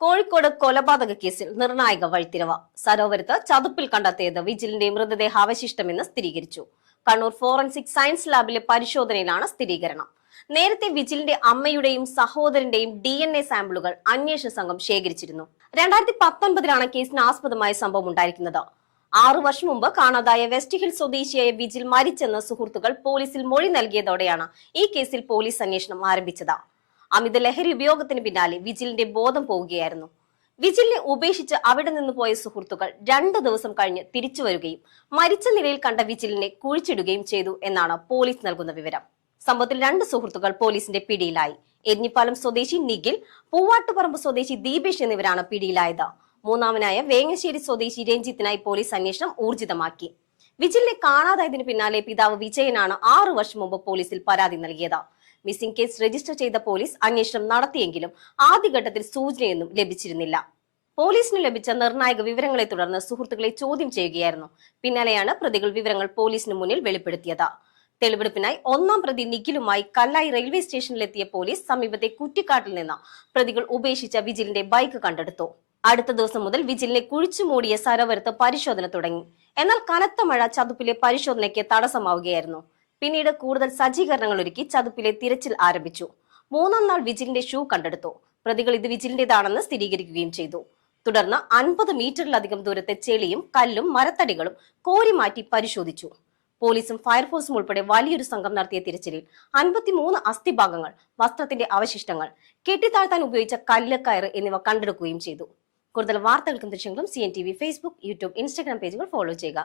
കോഴിക്കോട് കൊലപാതക കേസിൽ നിർണായക വഴിത്തിരിവ്. സരോവരത്ത് ചതുപ്പിൽ കണ്ടെത്തിയത് വിജിലിന്റെ മൃതദേഹാവശിഷ്ടമെന്ന് സ്ഥിരീകരിച്ചു. കണ്ണൂർ ഫോറൻസിക് സയൻസ് ലാബിലെ പരിശോധനയിലാണ് സ്ഥിരീകരണം. നേരത്തെ വിജിലിന്റെ അമ്മയുടെയും സഹോദരന്റെയും DNA സാമ്പിളുകൾ അന്വേഷണ സംഘം ശേഖരിച്ചിരുന്നു. 2019 കേസിന് ആസ്പദമായ സംഭവം ഉണ്ടായിരിക്കുന്നത്. 6 വർഷം മുമ്പ് കാണാതായ വെസ്റ്റ് ഹിൽ സ്വദേശിയായ വിജിൽ മരിച്ചെന്ന് സുഹൃത്തുക്കൾ പോലീസിൽ മൊഴി നൽകിയതോടെയാണ് ഈ കേസിൽ പോലീസ് അന്വേഷണം ആരംഭിച്ചത്. അമിത ലഹരി ഉപയോഗത്തിന് പിന്നാലെ വിജിലിന്റെ ബോധം പോവുകയായിരുന്നു. വിജിലിനെ ഉപേക്ഷിച്ച് അവിടെ നിന്ന് പോയ സുഹൃത്തുക്കൾ 2 ദിവസം കഴിഞ്ഞ് തിരിച്ചു വരികയും മരിച്ച നിലയിൽ കണ്ട വിജിലിനെ കുഴിച്ചിടുകയും ചെയ്തു എന്നാണ് പോലീസ് നൽകുന്ന വിവരം. സംഭവത്തിൽ 2 സുഹൃത്തുക്കൾ പോലീസിന്റെ പിടിയിലായി. എരിഞ്ഞിപ്പാലം സ്വദേശി നിഖിൽ, പൂവാട്ടുപറമ്പ് സ്വദേശി ദീപേഷ് എന്നിവരാണ് പിടിയിലായത്. മൂന്നാമനായ വേങ്ങശ്ശേരി സ്വദേശി രഞ്ജിത്തിനായി പോലീസ് അന്വേഷണം ഊർജിതമാക്കി. വിജിലിനെ കാണാതായതിനു പിന്നാലെ പിതാവ് വിജയനാണ് 6 വർഷം മുമ്പ് പോലീസിൽ പരാതി നൽകിയത്. മിസ്സിംഗ് കേസ് രജിസ്റ്റർ ചെയ്ത പോലീസ് അന്വേഷണം നടത്തിയെങ്കിലും ആദ്യഘട്ടത്തിൽ സൂചനയൊന്നും ലഭിച്ചിരുന്നില്ല. പോലീസിന് ലഭിച്ച നിർണായക വിവരങ്ങളെ തുടർന്ന് സുഹൃത്തുക്കളെ ചോദ്യം ചെയ്യുകയായിരുന്നു. പിന്നാലെയാണ് പ്രതികൾ വിവരങ്ങൾ പോലീസിന് മുന്നിൽ വെളിപ്പെടുത്തിയത്. തെളിവെടുപ്പിനായി 1-ാം പ്രതി നിഖിലുമായി കല്ലായി റെയിൽവേ സ്റ്റേഷനിലെത്തിയ പോലീസ് സമീപത്തെ കുറ്റിക്കാട്ടിൽ നിന്ന് പ്രതികൾ ഉപേക്ഷിച്ച വിജിലിന്റെ ബൈക്ക് കണ്ടെടുത്തു. അടുത്ത ദിവസം മുതൽ വിജിലിനെ കുഴിച്ചു മൂടിയ സരോവരത്ത് പരിശോധന തുടങ്ങി. എന്നാൽ കനത്ത മഴ ചതുപ്പിലെ പരിശോധനയ്ക്ക് തടസ്സമാവുകയായിരുന്നു. പിന്നീട് കൂടുതൽ സജ്ജീകരണങ്ങൾ ഒരുക്കി ചതുപ്പിലെ തിരച്ചിൽ ആരംഭിച്ചു. 3-ാം നാൾ വിജിലിന്റെ ഷൂ കണ്ടെടുത്തു. പ്രതികൾ ഇത് വിജിലിന്റേതാണെന്ന് സ്ഥിരീകരിക്കുകയും ചെയ്തു. തുടർന്ന് 50 മീറ്ററിലധികം ദൂരത്തെ ചെളിയും കല്ലും മരത്തടികളും കോരി മാറ്റി പരിശോധിച്ചു. പോലീസും ഫയർഫോഴ്സും ഉൾപ്പെടെ വലിയൊരു സംഘം നടത്തിയ തിരച്ചിലിൽ 53 അസ്ഥിഭാഗങ്ങൾ, വസ്ത്രത്തിന്റെ അവശിഷ്ടങ്ങൾ, കെട്ടിത്താഴ്ത്താൻ ഉപയോഗിച്ച കല്ല്, കയറ് എന്നിവ കണ്ടെടുക്കുകയും ചെയ്തു. കൂടുതൽ വാർത്തകൾക്കും ദൃശ്യങ്ങളും CNTV ഫേസ്ബുക്ക്, യൂട്യൂബ്, ഇൻസ്റ്റാഗ്രാം പേജുകൾ ഫോളോ ചെയ്യുക.